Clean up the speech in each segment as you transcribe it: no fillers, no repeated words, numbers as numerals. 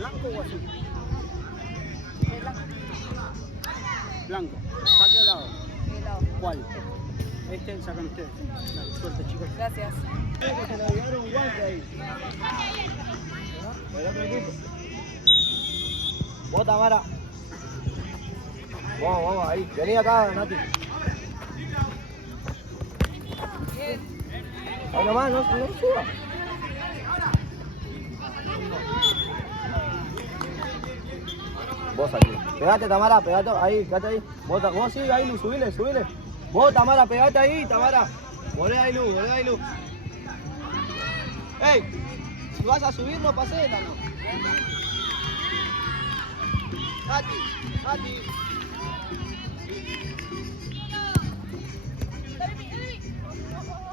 ¿Blanco o azul? Blanco. Blanco. ¿Saque o lado? Lado. ¿Cuál? Este sacan ustedes. Dale, suerte, chicos. Gracias. Que se le dieron un guante ahí. El otro equipo. Vos, Tamara. Vamos, ahí. Vení acá, Nati. Bien. Ahí nomás, no suba. Vos aquí. Pegate, Tamara, pegate ahí, quédate ahí. Vos sí, ahí, Lu, subile. Vos, Tamara, pegate ahí, Tamara. Volé ahí, Lu. ¡Ey! Si vas a subir, no pases, no. Nati.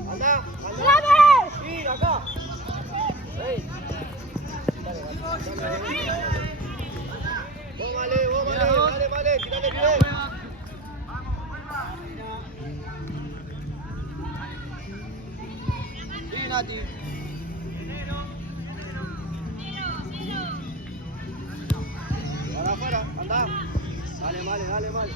Anda. Sí, acá. ¡Ey! Dale, tirale bien. Sí, Nati. Para afuera, anda. Dale, mal.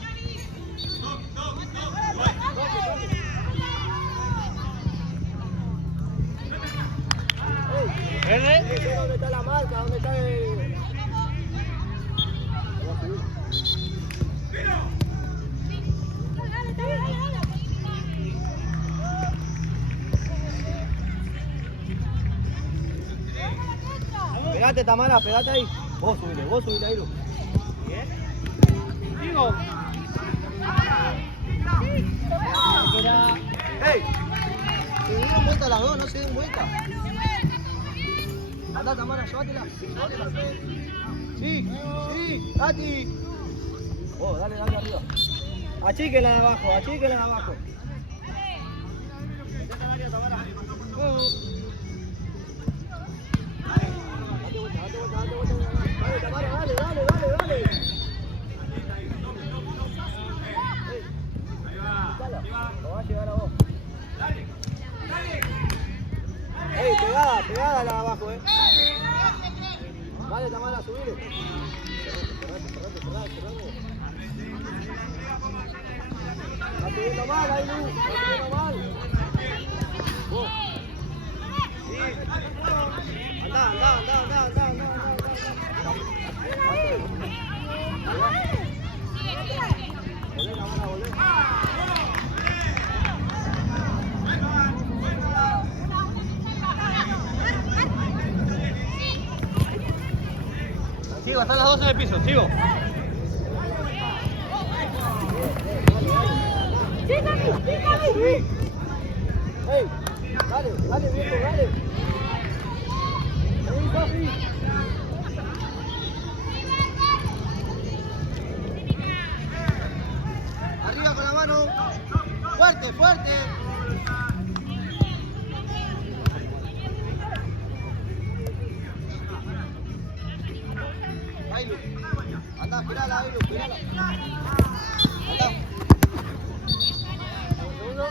¿Dónde está la marca? ¿Dónde está el...? Pegate, Tamara, pegate ahí. Vos subile ahí, Lu. ¿Bien? Sigo. ¡Ey! Se dieron vuelta las dos, no se dieron vuelta. Andá, Tamara, llévatela. Sí, Nati. Oh, dale arriba. Achíquenla de abajo. Date vuelta. Dale, Tamara, dale. Lo va a llevar a vos. Ey, pegada la de abajo, Dale, Tamara, subile. Cerrate. Está subiendo mal ahí, Lu. Vos. Sí. Andá. Volvé. Sigo, están las dos en el piso, sigo. Sí. Hey, dale, viejo, dale. Vení, Sofi. Arriba con la mano. Fuerte. Ahí, Lu. Andá, girala, ahí, Lu, girala. Andá. Un segundo.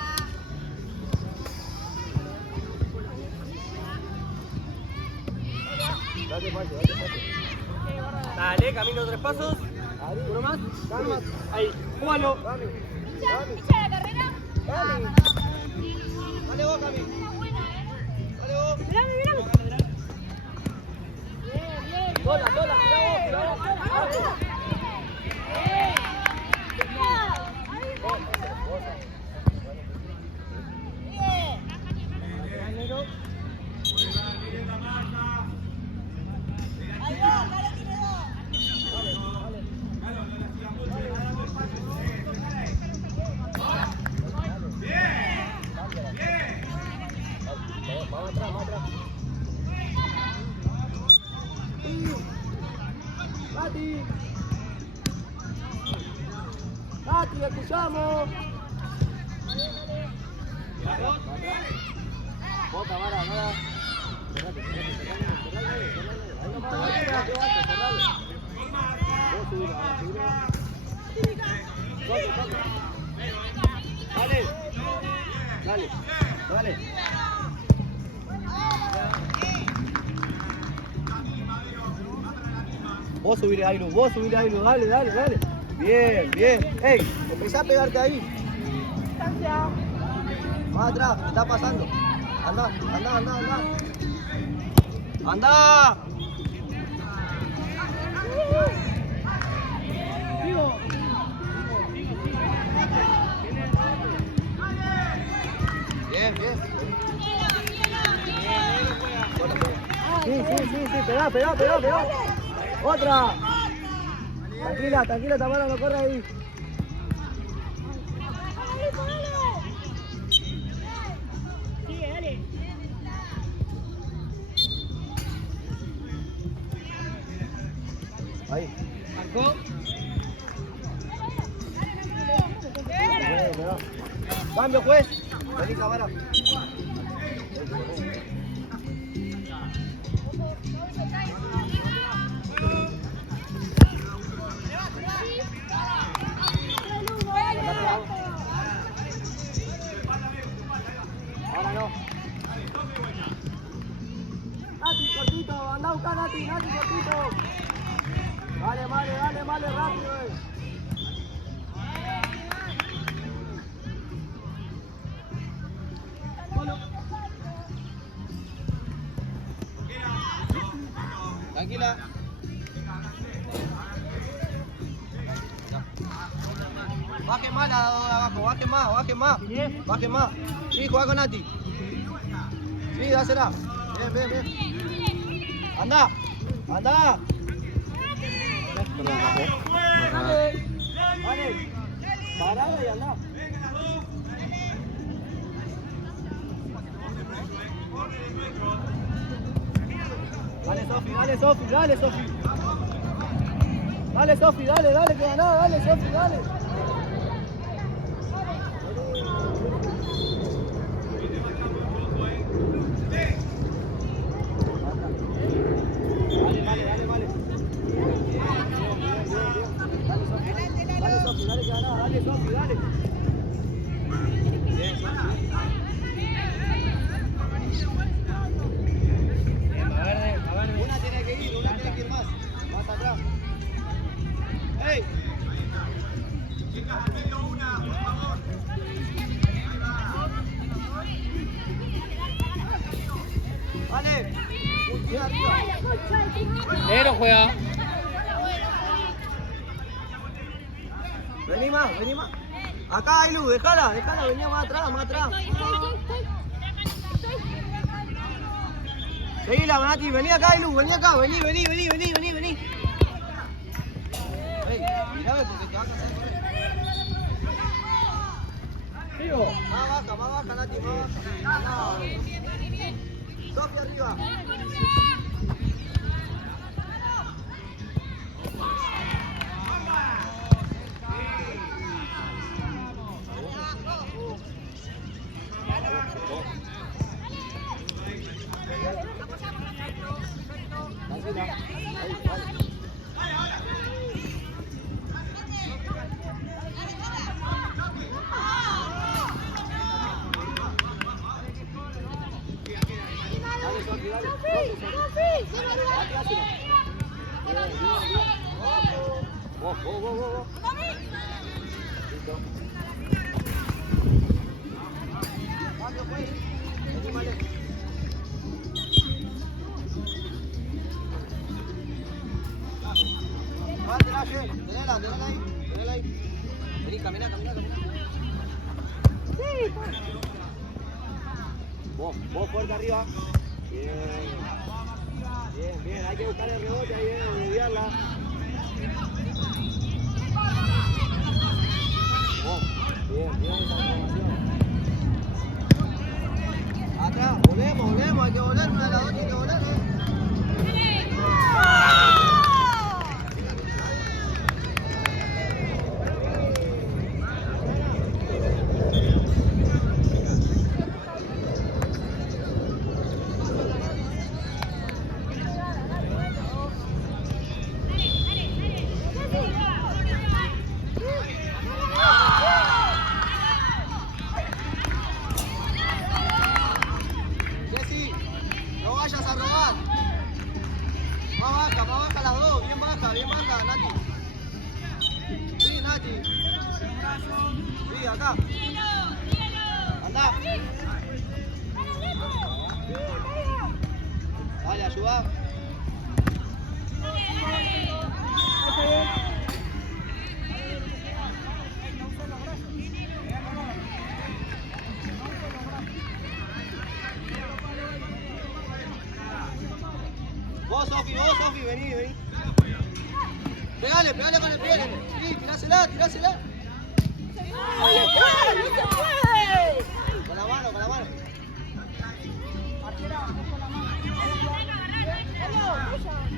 Date paso. Dale, camino 3 pasos. Uno más. Ahí, jugalo. Dale. ¿Ficha la carrera? Dale vos, Cami. Dale vos. Mirame. Sola, tirá vos. Vamos atrás. Nati, escuchamos. Vos, Tamara, nada. Cerrate. Ahí nomás, vos subile. Toque. Dale. Vos subile ahí, Luz. Vos subile ahí, Luz. Dale, dale, dale. Bien, bien. Ey, empezá a pegarte ahí. Más atrás, ¿qué está pasando? Anda, anda, anda, anda. ¡Anda! Bien, bien. Sí, pegá, pegá, pegá, pegá. Otra. Tranquila, tranquila, Tamara, no corre ahí. Ahí. Marcó. Bien, pegá. Cambio, juez. Vení, Tamara. Ahora no. Nati, cortito, anda a buscar Nati, Nati, cortito. Vale, vale, vale, vale, rápido. Tranquila. Baje más la de abajo, baje más, baje más. Baje más. Sí, juega con Nati. Sí, dásela. Bien, bien, bien. Anda, anda. Vale, vale. Parada y anda. Dale, Sofi, dale, Sofi, dale, Sofi. Dale, Sofi, dale, dale, que ganá, dale, Sofi, dale. Vale, vale, dale, vale. Dale, Sofi, dale, que ganá, dale, Sofi, dale. Bien, Sofi. Una tiene que ir más. Más atrás. ¡Ey! Vale. Bien arriba. Pero juega. Vení más, vení más. Acá hay luz, déjala, déjala, venía más atrás, más atrás. Seguila, Nati, vení acá, Ilu, vení acá, vení, vení, vení, vení, vení, vení. Ey, mirame porque te vas a hacer correr. Más baja, Nati, más baja. No. Sofía arriba. Tranquila. Ahí, vale. Dale, Sofi, dale. Aquí, hacelo. Bien, bien, bien. Vos. Listo. Cambio, pues. Vení, vale. Tenela ahí. Vení, camina. Sí. Vos fuerte arriba. Bien. Hay que buscar el rebote ahí, desviarla. Bien esa formación. Atrás, volvemos, hay que volar, una de las dos tiene que volar, Jessy, no vayas a robar. Más baja las dos. bien baja, Nati. Sí, Nati. Sí, acá. Anda. Dale, ayuda. Vos, Sofi, vení. Pegale con el pie. Sí, tirásela. ¡Oye, no se puede! Con la mano.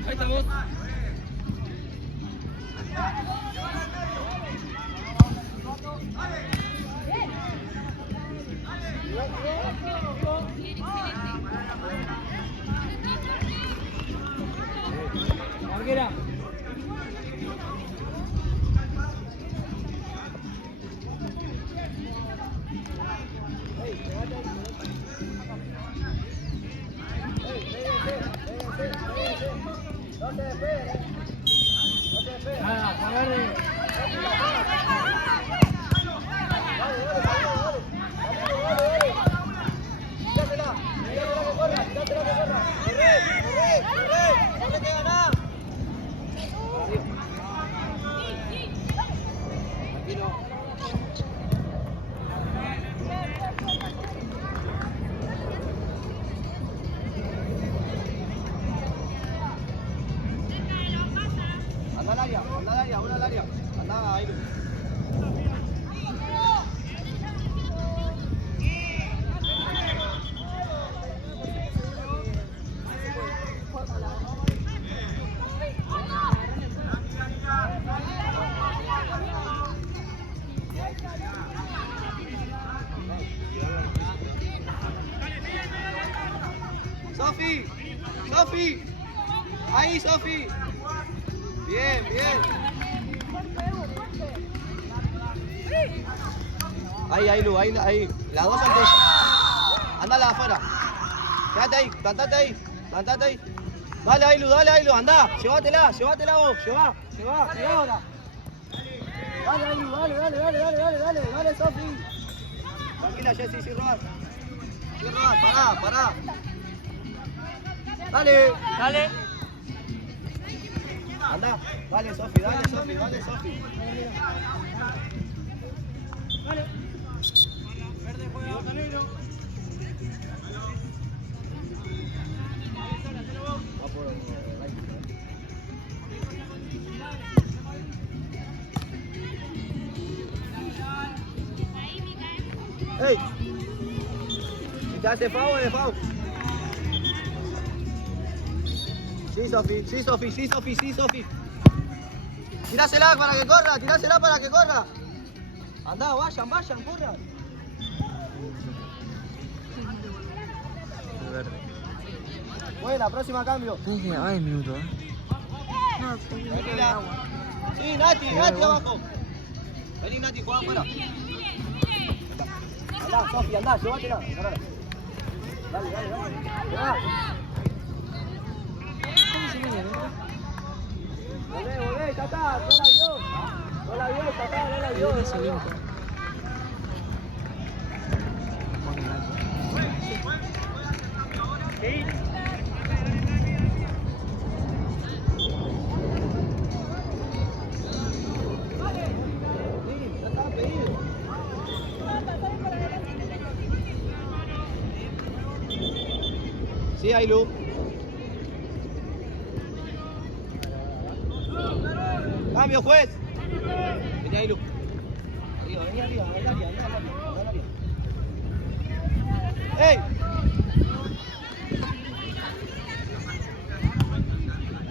Ahí estamos. Marquera. No te despegues. Agarre. Tírátela que corra. Corre que ganá. Tranquilo. Anda al área. Anda ahí. Sofi. Ahí, Sofi. Bien. Ahí, Lu, ahí. Las dos antes. Andala afuera. Quédate ahí, plantate ahí. Dale, Ailu, andá. Llévatela vos. Lleva, ahora. Dale, Ailu, dale, Sofi. Tranquila, Jessy, sin robar. Pará. Dale. Anda, dale, Sofi. Verde juega Calero. ¡Ey! Si te hace foul, es foul. Sí, Sofi. Tirásela para que corra. Andá, vayan, corran. Buena, próxima cambio. Ay, minuto, Tranquila. Sí, Nati abajo. Vení, Nati, juega afuera. Andá, Sofi, llévatela. Dale. Llegá. Volvé, ya está, no la vio. Sí, Ailu. Cambio, juez. Vení, Ailu. Arriba, anda. ¡Ey!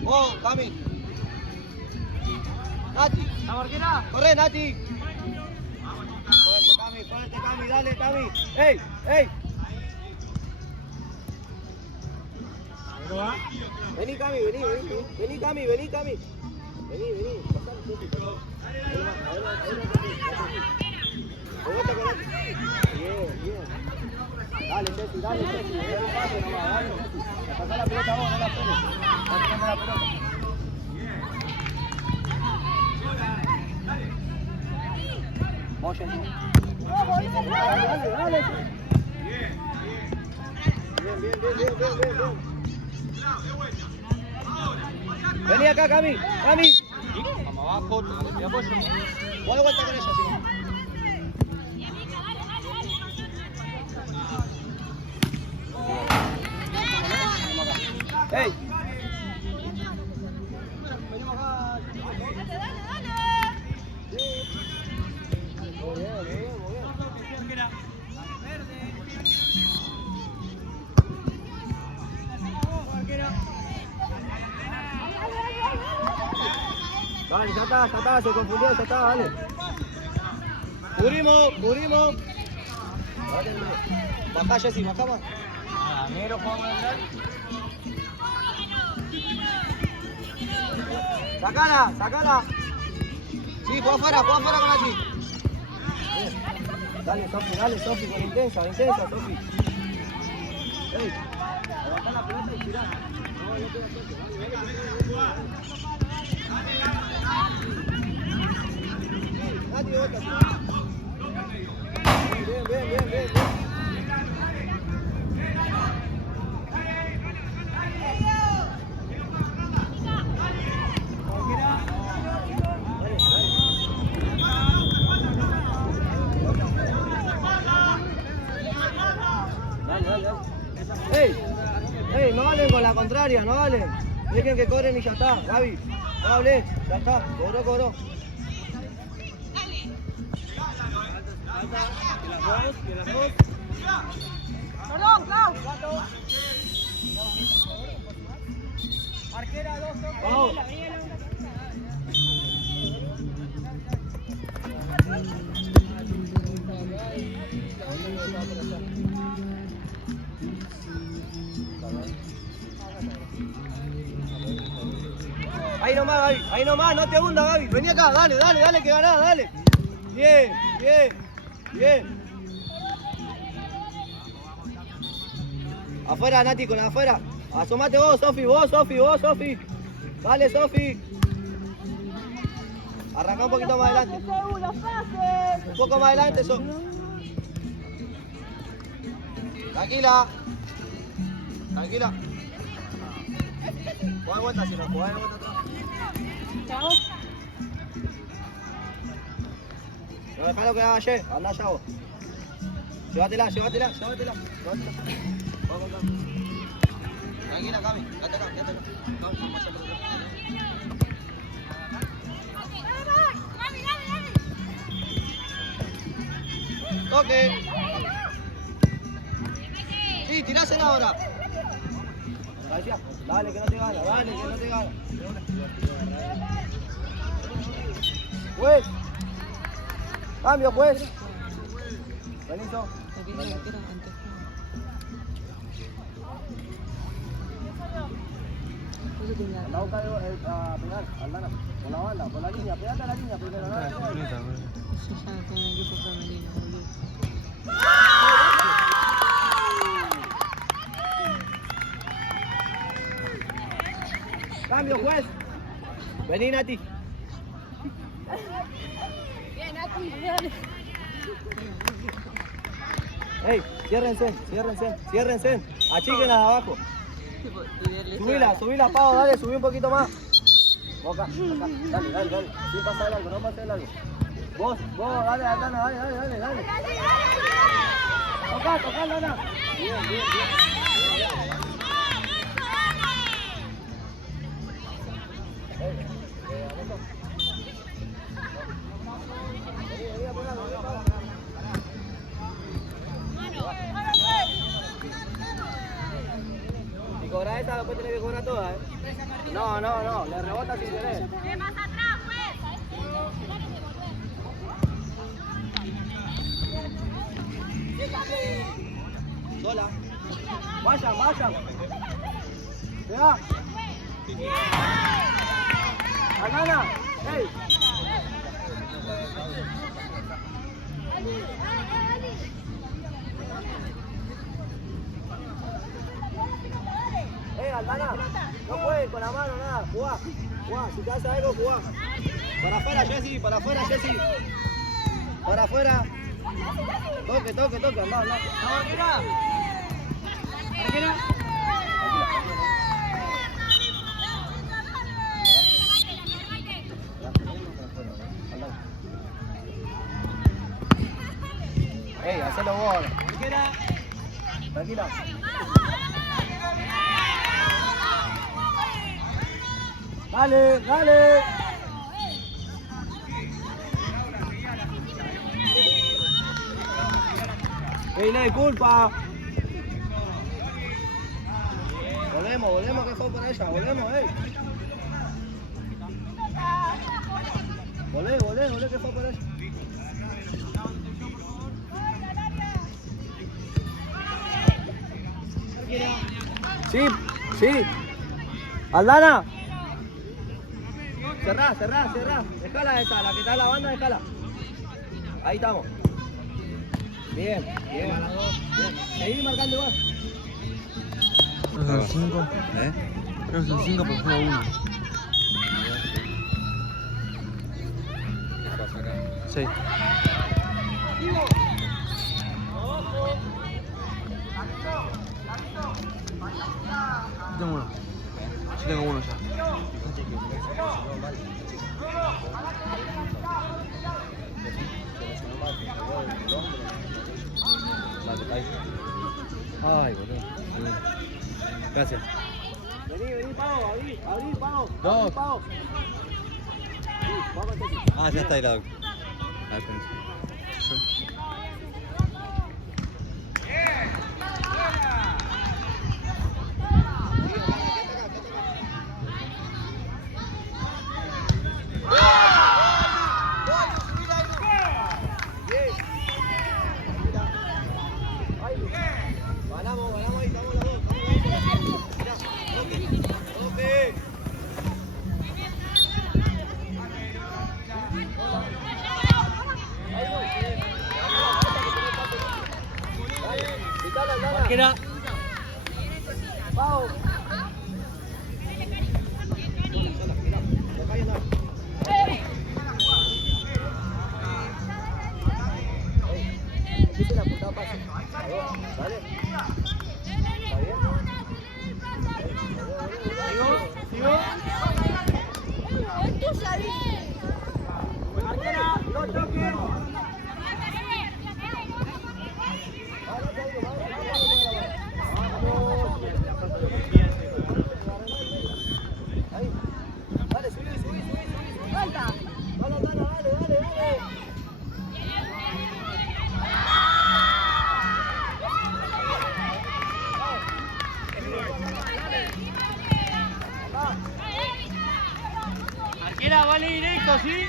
Oh, Cami. Nati. ¿La Marquera? Corre, Nati. Fuerte, Cami, dale, Cami. ¡Ey! Vení, Cami. Vení, Cami. Vení. Bien. Dale, Ceci. Dale. Pasá la pelota vos, no la peles. La pelota. Vamos, Jessy. Dale. Bien. Vení acá, Cami. Vamos abajo, tócale apoyo. Voy de vuelta con ella, si no. ¡Ey! Venimos acá. Muy bien. Dale, ya está, se confundió, ya está, dale. Cubrimos. Bajá, Jessy, bajá más. Negro, jugamos a entrar. Sacala. Sí, juega afuera con la chi. Dale, Sofi, con intensa, Sofi. Ey, levantá la pelota y tirá. Nadie bota, sí. Bien. Dale. ¡Ey! No valen con la contraria, no valen. Dejen que cobren y ya está, Gaby. No hables, ya está, cobró. Que las dos. Perdón, Clau. Arquera 2, Vamos. Ahí nomás, no te hundas, Gaby. Vení acá, dale, que ganás, dale. Bien. Afuera, Nati, con afuera. Asomate vos, Sofi. Dale, Sofi. Arranca un poquito más adelante. Un poco más adelante, Sofi. Tranquila. Juega de vuelta, si no, juega de vuelta atrás. No dejalo que haga ayer, anda allá vos. Llévatela. Tranquila, Cami, quédate acá. Cami, pasa por atrás. Toque. Sí, tirásela ahora. Dale, que no te gana. Juez. Cambio, juez. Benito. Anda a buscar a pegar, Aldana. Por la banda, por la línea. Pegate a la línea primero, ¿no? Cambio, juez. Vení, Nati. Bien, Nati, bien. Ey, ciérrense. Achíquenla de abajo. Subila, Pau, dale, subí un poquito más. Vos acá. Dale. Sin pasar el algo, no pases el algo. Vos, dale, Aldana, dale. Tocá, Aldana. Bien. Si cobras esta, después tenés que cobrar todas, No, le rebota sin querer. Más atrás, pues. Sola. Vayan. Pegá. Aldana, ey. Aldana, no juegues con la mano, nada, jugá. Si te hace algo, jugá. Para afuera, Jessy. Para afuera. Toque, toque, toque. Anda, anda. Marquera. Marquera. Ey, hacelo vos. Marquera. Tranquila. Dale, dale. Ey, no hay culpa. Volvemos, volvemos que fue por ella. Volvemos, ey. Volvé que fue por ella. Sí, sí. Aldana. Cerrá, cerrá, cerrá. Dejala esa, la que está en la banda, dejala. Ahí estamos. Bien, bien. Bien. Seguí marcando igual. Creo que son 5. Creo que son 5 por juego 1. Sí. Yo tengo uno. Yo tengo uno ya. Ay, boludo. Gracias. Vení, vení, Pau, abrí, Pau. Dos. Pau. Ah, ya está ahí la. Ganamos, ahí, estamos los dos. Mirá, toque. Marquera. Pau. Hiciste la puntada pase. Dale. ¿Está bien? Sigo. Marquera, no toques. Ahí. Dale, subí. Falta. Dale. Marquera, vale directo, ¿sí?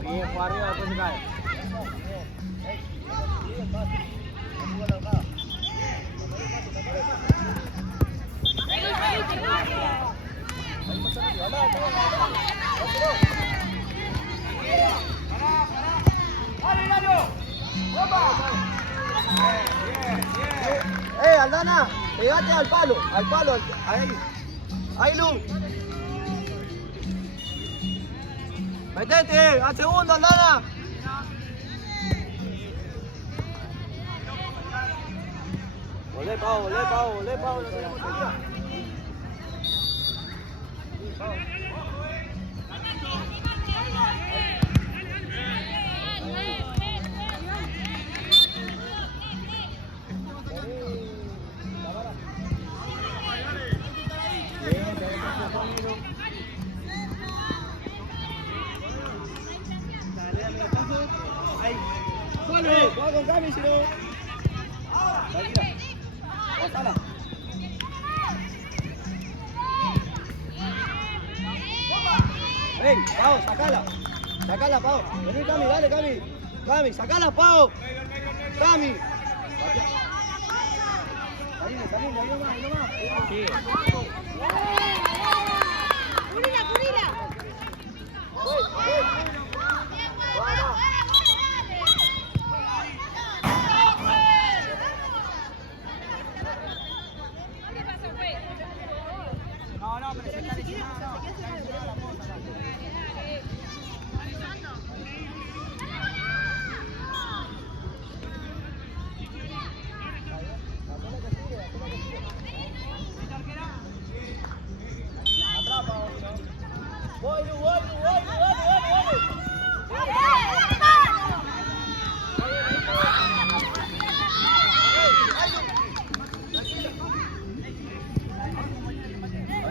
Bien, fue arriba, después se cae. Aldana, pegate al palo, ahí, Lu. Metete, al segundo, Aldana. Volé, Pau, no tenemos salida. Juega con Cami, si no. Tranquila. Bájala. Ven, Pau, sacala. Sacala, Pau. Vení, Cami, dale, Cami. Cami, sacala, Pau. Cami. Salile, ahí nomás, ahí nomás. Sí. Curila, curila.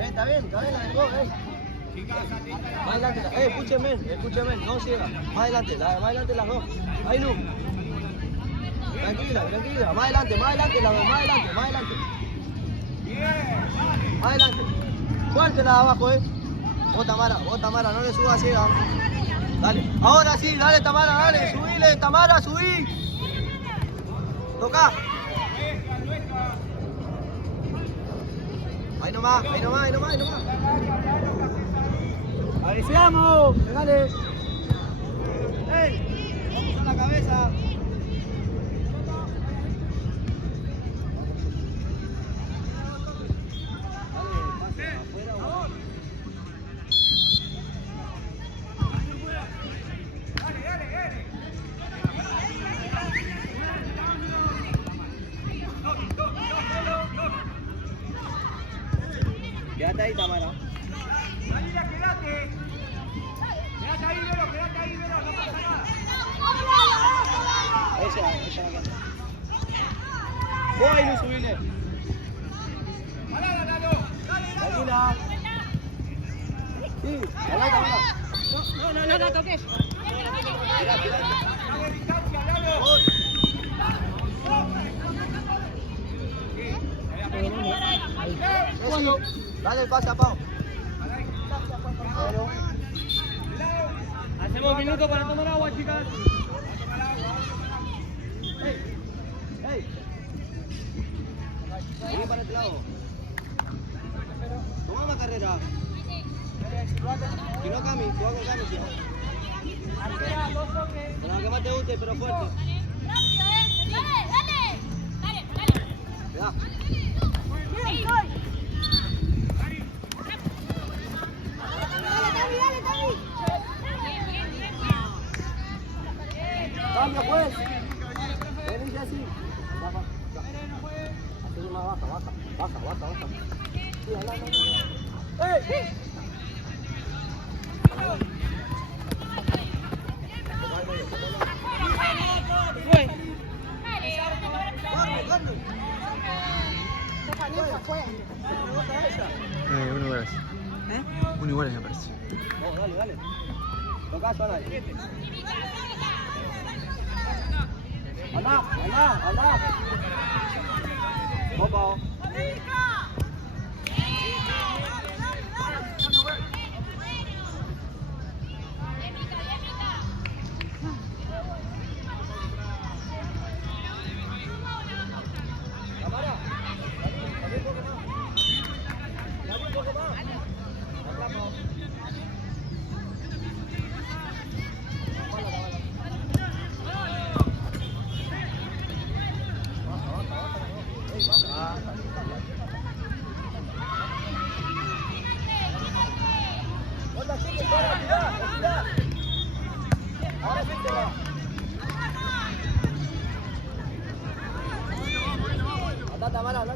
Está bien, la dejó, Más adelante, escúcheme, no ciega. Más adelante las dos. Ahí, Lu. Tranquila, más adelante las dos, más adelante. Más adelante. Fuerte la de abajo, Vos Tamara, no le subas ciega. Dale, ahora sí, dale Tamara, dale, subile, Tamara, subí. Toca. Ahí nomás. ¡Avanzamos! Pegale. ¡Ey! Vamos a la cabeza. Quédate ahí, Tamara. Esa la que voy, Lu, subile. Tranquila. Sí, dale, Tamara. No toques. Eso. Dale el pase a Pau. Hacemos minutos para tomar agua, chicas. ¡Ey! Vení para este lado. Toma una carrera. Si no, Cami, juega con Cami, si no. Con la que más te guste, pero fuerte. Ya. Cambia, pues. Venite así. Baja. Así más baja. Sí, adelante. ¡Ey! Uno igual así. Uno igual me parece. Vamos, dale. Tocá, Suana. Andá. Opa.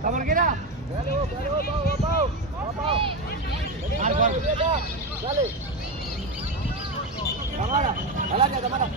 ¿La morguera? Dale vos, Pau. Marco. Dale. Tamara, adelante, Tamara.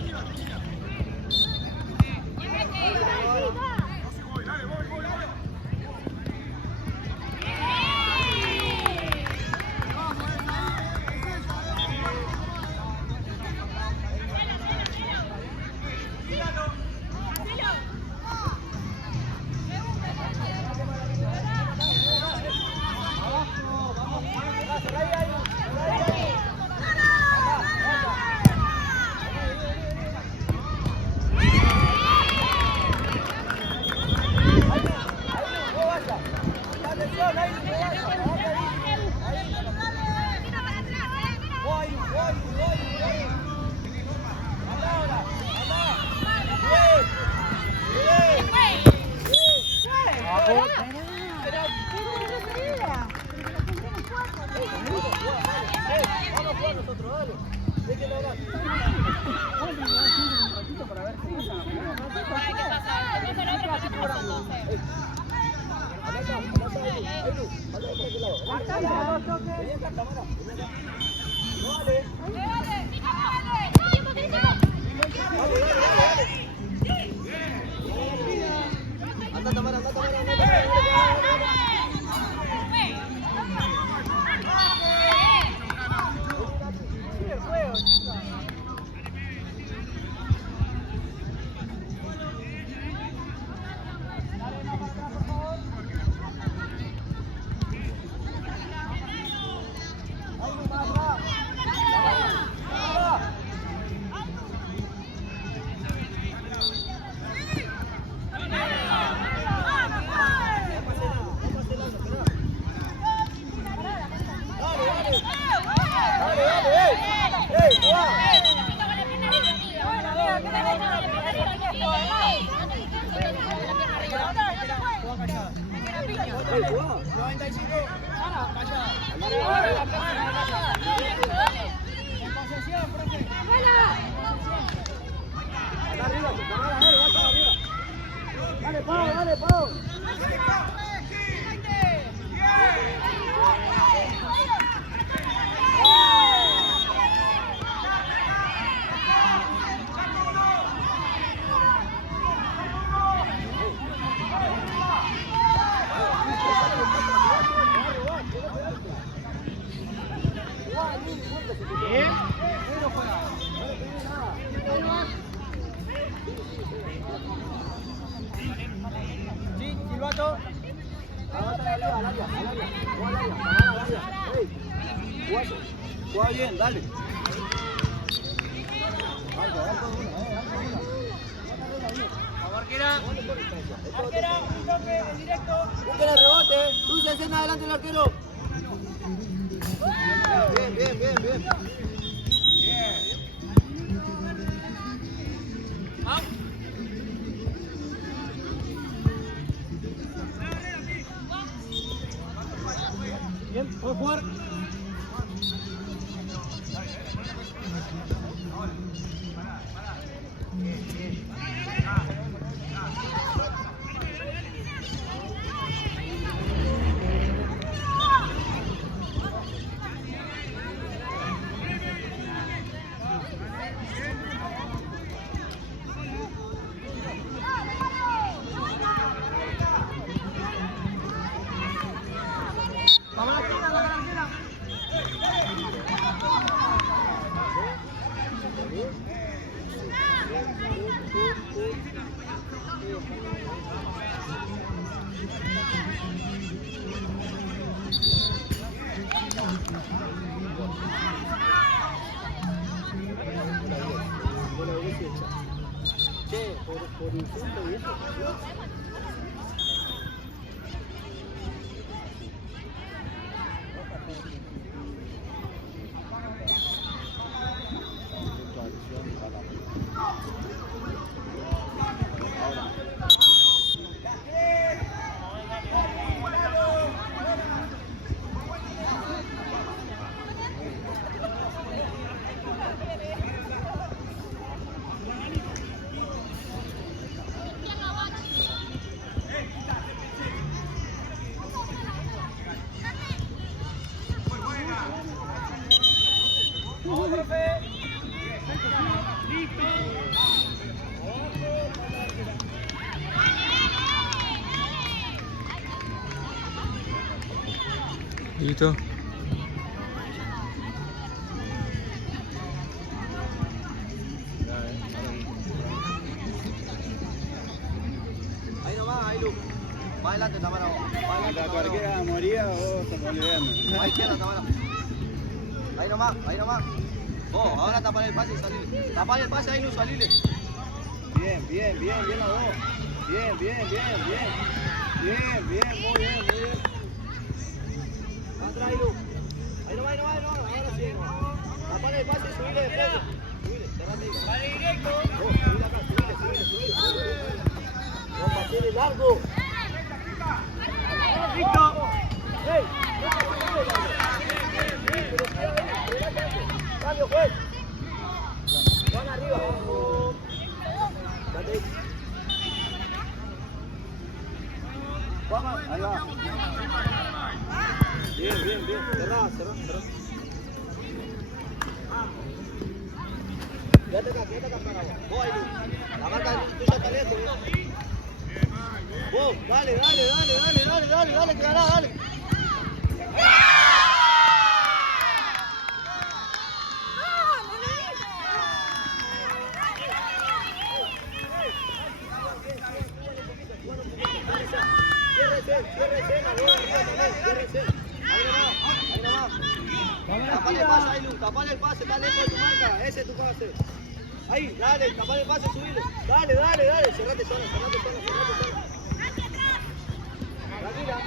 Anda, Tamara, anda, Tamara, anda. Dale, Pau, dale, Pau. Sí, silbato. Juega bien, dale. Arquera. Arquera, un toque en directo. Busquen el rebote. Luce escena adelante el arquero. Bien, bien, bien, bien. Bien, puede jugar. Che, por insulto y eso. Listo. Ahí nomás, ahí, Lu. Más adelante, Tamara. Más adelante, La Tamara. cualquiera moría o se olvidando. Ahí queda, Tamara. Ahí nomás, ahí nomás. Vos, ahora tapar el pase y salile. Tapar el pase ahí, Lu, salile. Bien, bien, bien, bien a vos. Bien, bien, bien, bien. Bien, bien, muy bien, muy bien. Atrás, ahí, Lu. Ahí nomás, ahí nomás, ahí nomás. Ahora sí. Tapar el pase y subile después. Subile, cerrate ahí. Vale, directo. Vos, subile acá, subile. Vos, pasele largo. Listo. ¡Ey! ¡Cambio, juez! ¡Van arriba! Date. Juan, ahí va. Bien, bien, bien. Cerrá. Quédate acá para vos. Vos ahí, Lu. La marca tuya está lejos. Vos, dale, que ganás, dale. Ciérrese. Ahí nomás. Tapale el pase, ahí, Lu. Tapale el pase, está lejos de tu marca. Ese es tu pase. Ahí, dale, tapale el pase, subile. Dale. Cerrate sola. Tranquila.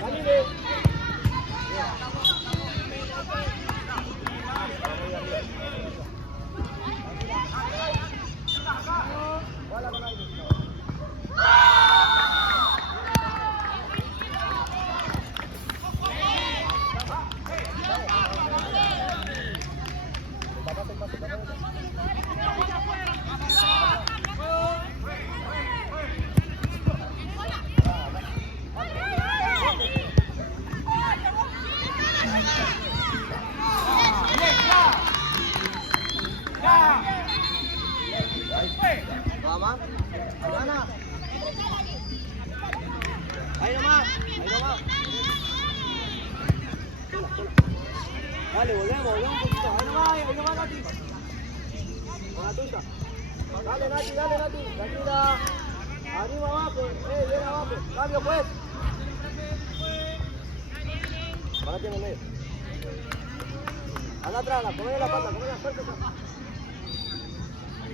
Dale. Vamos. Gana. Ahí nomás. Dale, volvemos un poquito. Ahí nomás, Nati. Con la tuya. Dale, Nati. Tranquila. Arriba, abajo. Bien abajo. Cambio, pues. Parate en el medio. Anda atrás, ponle la pata, suerte.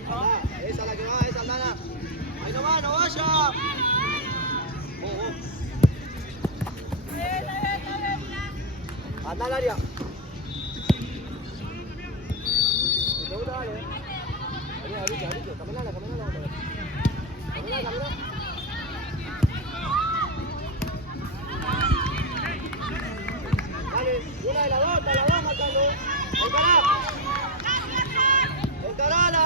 Esa es la que va, esa, Aldana. Ahí nomás, no vaya. Vos. Anda al área. Si te gusta, dale. Vení, ahorita. Caminala. Camina. Dale, una de las dos, matando. ¡Encarala!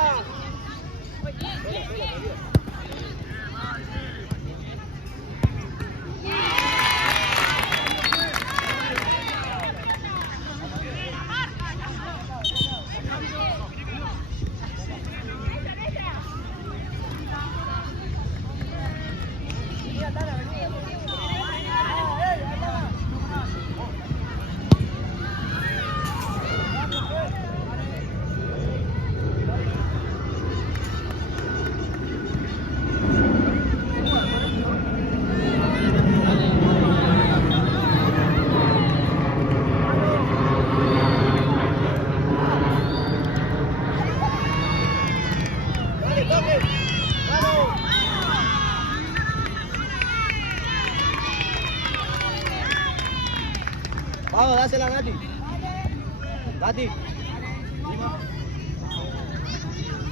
Vamos, dásela a Nati.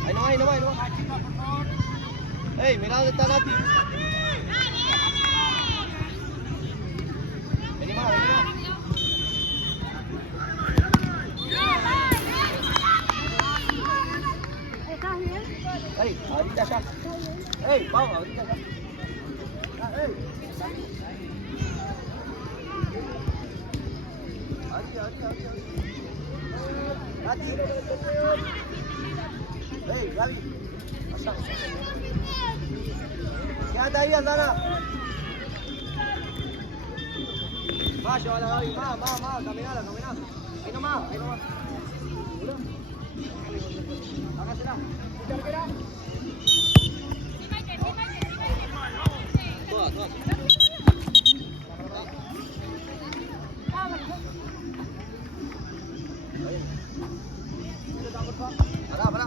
Ahí nomás. Ey, mira dónde está Nati. Vení más. ¿Estás bien? Ey, ahorita ya. Ey, vamos, ahorita ya. Ey. Nati. Ey, Gaby. Allá. Quédate ahí, Aldana. Va, llévala, Gaby. Más. Caminala. Ahí nomás. Hágasela. Todas. Pará.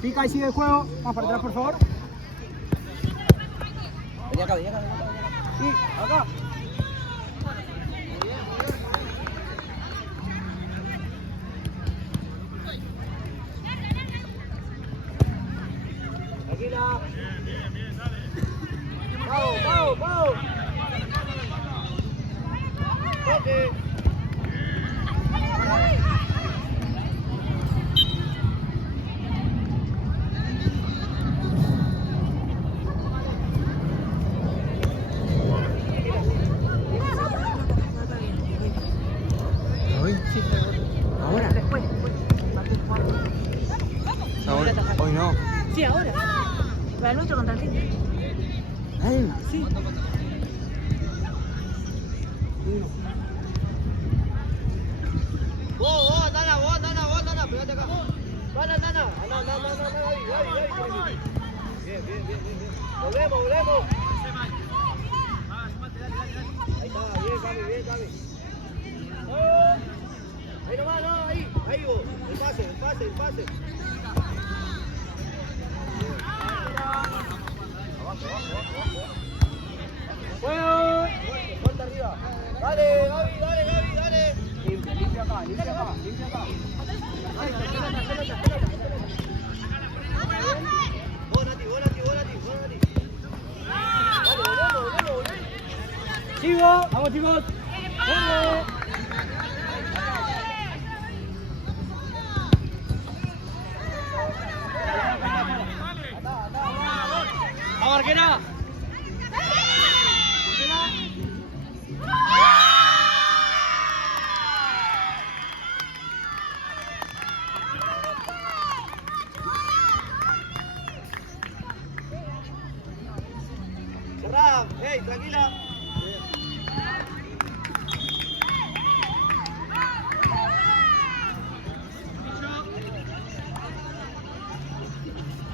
Pica y sigue el juego. Más para atrás, por favor. Vení acá. Sí, acá. Tranquila. Vamos. Toque. Hoy no. Sí, ahora. Para el nuestro contra el Tigre. Sí. Vos, Nana, pegate acá. Nana. Ahí. Bien. Volvemos. Ahí está, bien, Gaby. Ahí nomás, no, ahí vos. El pase. Abajo. Juego. Fuerte arriba. Dale, Gaby. Limpia acá. Vos, Nati. Dale, volvemos. Chicos, vamos chicos. ¡Vamos! ¡Vamos, arquera! Cerrá, tranquila.